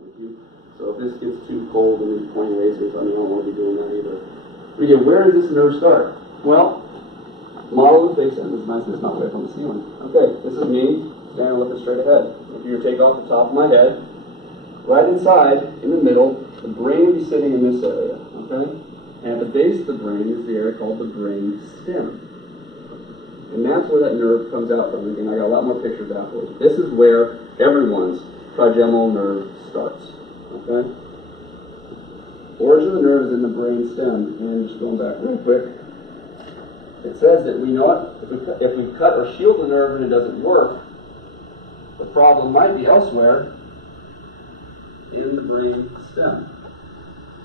with you. So if this gets too cold and you're pointing lasers, I don't want to be doing that either. But again, where does this nerve start? Well, model the face end. It's nice that it's not way up on the ceiling. Okay, this is me standing looking straight ahead. If you were to take off the top of my head, right inside, in the middle, the brain would be sitting in this area. Okay? And at the base of the brain is the area called the brain stem. And that's where that nerve comes out from. Again, I got a lot more pictures afterwards. This is where everyone's trigeminal nerve starts. Okay? Origin of the nerve is in the brain stem. And just going back real quick, it says that we know it. If we cut or shield the nerve and it doesn't work, the problem might be elsewhere in the brain stem.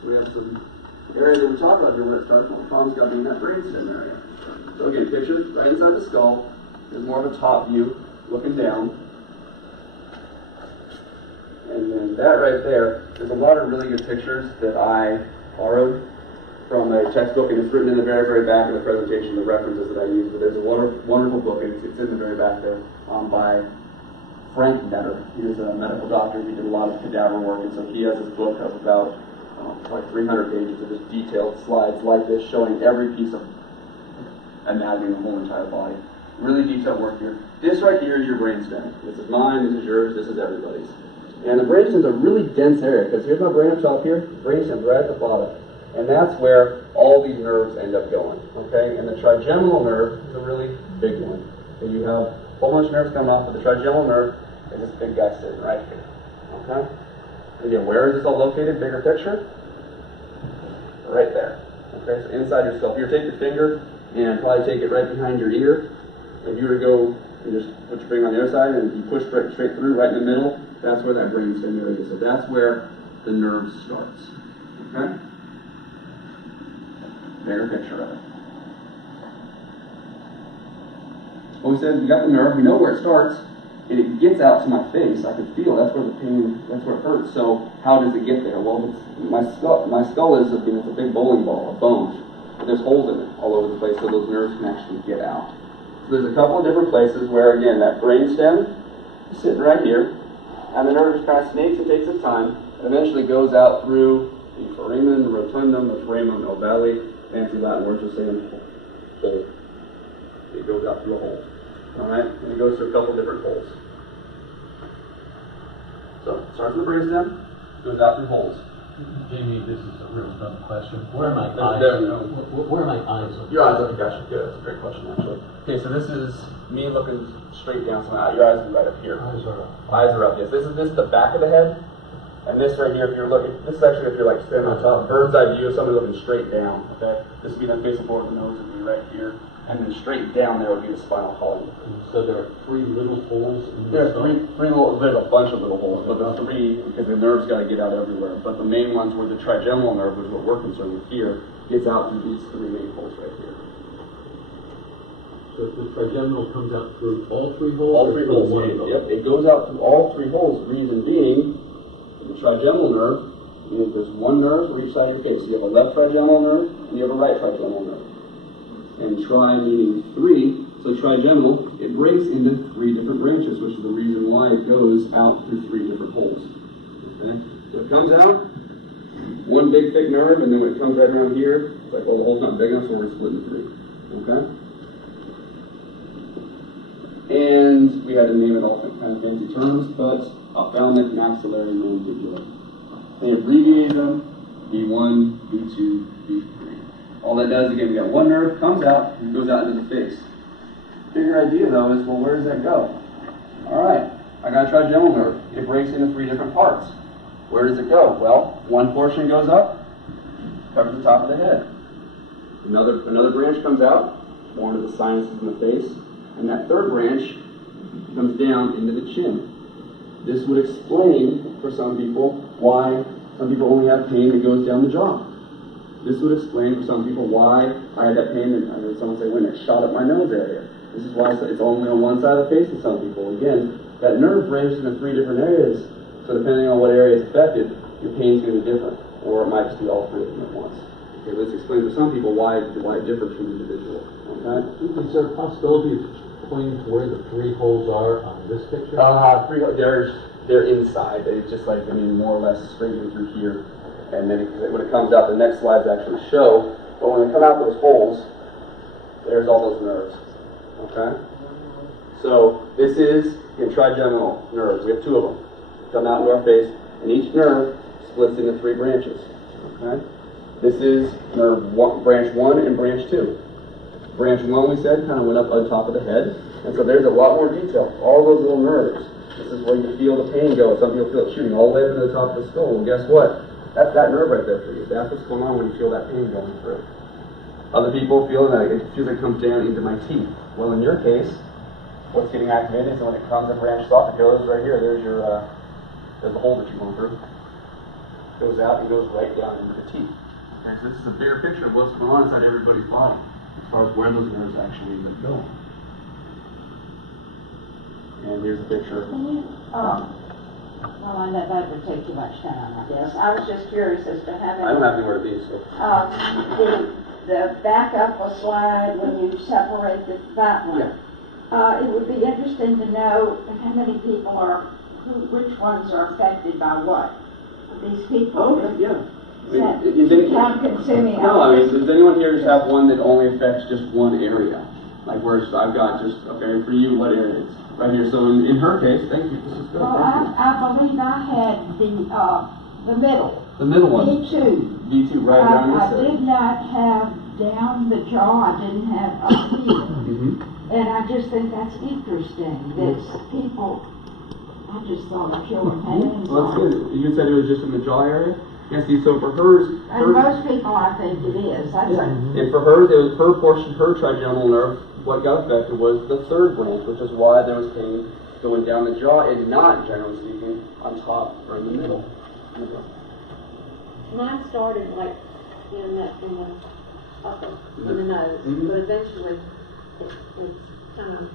So we have some area that we talk about here where it starts. Well, the problem's got to be in that brain stem area. So again, picture right inside the skull. There's more of a top view looking down. And then that right there, there's a lot of really good pictures that I borrowed from a textbook, and it's written in the very, very back of the presentation, the references that I use. But there's a wonderful book, it's in the very back there, by Frank Netter. He was a medical doctor. He did a lot of cadaver work, and so he has this book of about like 300 pages of just detailed slides like this, showing every piece of anatomy in the whole entire body. Really detailed work here. This right here is your brainstem. This is mine, this is yours, this is everybody's. And the brainstem's a really dense area, because here's my brain up top here, brainstem's right at the bottom. And that's where all these nerves end up going. Okay? And the trigeminal nerve is a really big one. So you have a whole bunch of nerves coming off, but the trigeminal nerve is this big guy sitting right here. Okay? Again, where is this all located? Bigger picture? Right there. Okay, so inside your skull. If you were to take your finger and probably take it right behind your ear, if you were to go and just put your finger on the other side and you push straight through, right in the middle, that's where that brainstem area is. So that's where the nerve starts. Okay? Bigger picture of it. Well, we said we got the nerve, we know where it starts, and it gets out to my face. I can feel that's where the pain, that's where it hurts. So how does it get there? Well, my skull is it's a big bowling ball, a bone. But there's holes in it all over the place so those nerves can actually get out. So there's a couple of different places where, again, that brainstem is sitting right here, and the nerve just kind of snakes and takes its time, and eventually goes out through the foramen, rotundum, the foramen ovale, fancy Latin words for saying hole. It goes out through a hole. Alright? And it goes through a couple different holes. So it starts with the brainstem, goes out through holes. Jamie, this is a real dumb question. Where are my eyes? Where are my eyes? Your eyes are gotcha. Good. That's a great question, actually. Okay, so this is me looking straight down. So your eyes are right up here. Eyes are up. Eyes are up. Yes. This is the back of the head, and this right here, if you're looking, this is actually if you're like standing on top, bird's eye view of somebody looking straight down. Okay. This would be the facing forward. The nose would be right here, and then straight down there would be the spinal column. So there are three little holes in the There's skull? three little, there's a bunch of little holes, but the three, because the nerve's got to get out everywhere. But the main ones where the trigeminal nerve, which is what we're concerned with here, gets out through these three main holes right here. So the trigeminal comes out through all three holes? All three holes. Yep, it goes out through all three holes. The reason being, the trigeminal nerve, there's one nerve for each side of your face. So you have a left trigeminal nerve, and you have a right trigeminal nerve. And tri meaning three, so trigeminal, it breaks into three different branches, which is the reason why it goes out through three different holes. Okay? So it comes out, one big thick nerve, and then when it comes right around here, it's like, well, the hole's not big enough, so we're split into three. Okay? And we had to name it all kind of fancy terms, but ophthalmic maxillary mandibular. They abbreviated them, B1, B2, B3. All that does, again, we got one nerve, comes out, and goes out into the face. Bigger idea, though, is, well, where does that go? All right, I got a trigeminal nerve. It breaks into three different parts. Where does it go? Well, one portion goes up, covers the top of the head. Another branch comes out, more into the sinuses in the face, and that third branch comes down into the chin. This would explain, for some people, why some people only have pain that goes down the jaw. This would explain for some people why I had that pain, and I heard someone say, when it shot up my nose area. This is why it's only on one side of the face for some people. Again, that nerve branches into three different areas, so depending on what area is affected, your pain is going to be different, or it might just be all three of them at once. Okay, let's explain for some people why it differs from individual. Okay? Is there a possibility of pointing to where the three holes are on this picture? There's they're inside. They just like, I mean, more or less straight in through here. And then when it comes out, the next slides actually show, but when they come out those holes, there's all those nerves. Okay? So this is your trigeminal nerves. We have 2 of them. Come out into our face, and each nerve splits into 3 branches. Okay? This is branch 1 and branch 2. Branch 1, we said, kind of went up on top of the head, and so there's a lot more detail. All those little nerves. This is where you feel the pain go. Some people feel it shooting all the way up into the top of the skull. Well, guess what? That's that nerve right there for you. That's what's going on when you feel that pain going through. Other people feel that it feels like it comes down into my teeth. Well, in your case, what's getting activated is when it comes and branches off, it goes right here. There's your there's the hole that you're going through. It goes out and goes right down into the teeth. Okay, so this is a bigger picture of what's going on inside everybody's body as far as where those nerves actually end up going. And here's a picture. Well, I know that would take too much time, I guess. I was just curious as to how many... I don't have anywhere to be, so... the back up a slide when you separate that one. Yeah. It would be interesting to know how many people are, which ones are affected by what. These people. Oh, yeah. Time consuming. No, I mean, does anyone here just have one that only affects just one area? Like where I've got just, okay, for you, what area is? Right here. So in her case, thank you. This is good. Well, I believe I had the middle. The middle one. V2. V2, right down this I did not have down the jaw. I didn't have up here. And I just think that's interesting. That people, I just thought of killing hands. Well, that's good. You said it was just in the jaw area? Yeah, see, so for hers... And most people, I think it is. And for hers, it was her portion, her trigeminal nerve. What got affected was the 3rd branch, which is why there was pain going down the jaw and not, generally speaking, on top or in the middle. Mine started like in the upper, in the nose, but eventually it's kind of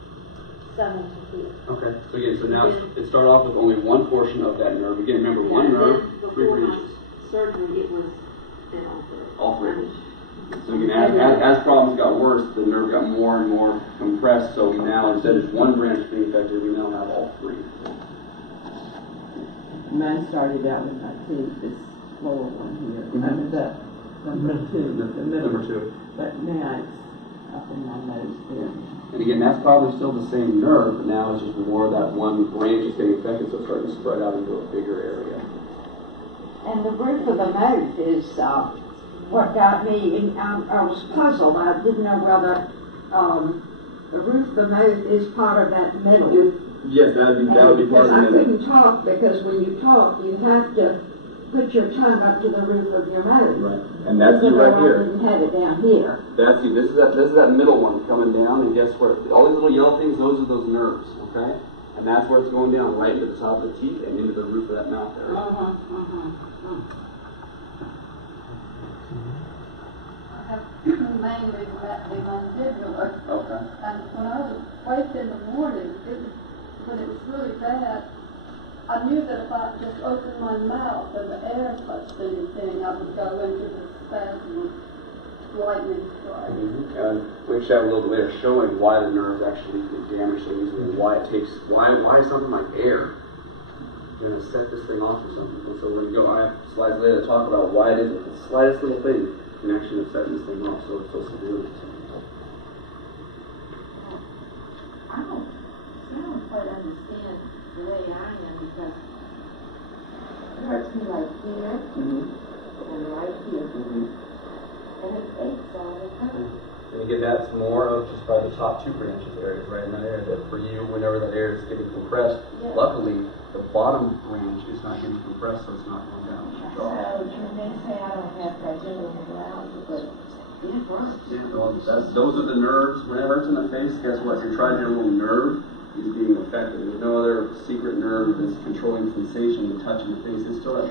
settled to here. Okay, so again, so now it started off with only one portion of that nerve. Again, remember, one nerve, 3 branches. Surgery, it was then all 3. So again, as problems got worse, the nerve got more and more compressed, so now instead of just one branch being affected, we now have all 3. Mine started out with my teeth, this lower one here. I mean, the number 2, the middle. Number 2. But now it's up in my nose there. And again, that's probably still the same nerve, but now it's just more of that one branch is getting affected, so it's starting to spread out into a bigger area. And the roof of the mouth is what got me. I was puzzled. I didn't know whether the roof of the mouth is part of that middle. Yes, that would be part of the I middle. couldn't talk because when you talk, you have to put your tongue up to the roof of your mouth. Right, and that's you right here. I didn't have it down here. That's you. This is that middle one coming down, and guess where? All these little yellow things, those are those nerves. Okay, and that's where it's going down, right into the top of the teeth and into the roof of that mouth area. Mainly the mandibular. Okay. And when I was awake in the morning, when it was really bad, I knew that if I just opened my mouth and the air touched anything, I would go into the spasm of lightning strike. And we should have a little bit later showing why the nerves actually get damaged so easily, and why it takes why something like air going to set this thing off or something. And so we're going to go. I have slides later to talk about why it is the slightest little thing can actually set this thing off so severely. I don't quite understand the way I am because it hurts me like here and right here. And it aches all the time. And again, that's more of just probably the top 2 branches areas, right in that area. That for you, whenever that area is getting compressed, luckily the bottom branch is not getting compressed, so it's not going down. So you may say I don't have trigeminal neuralgia, but it hurts. Yeah, well, those are the nerves. When it hurts in the face, guess what? Your trigeminal nerve is being affected. There's no other secret nerve that's controlling sensation and touching the face. It's still that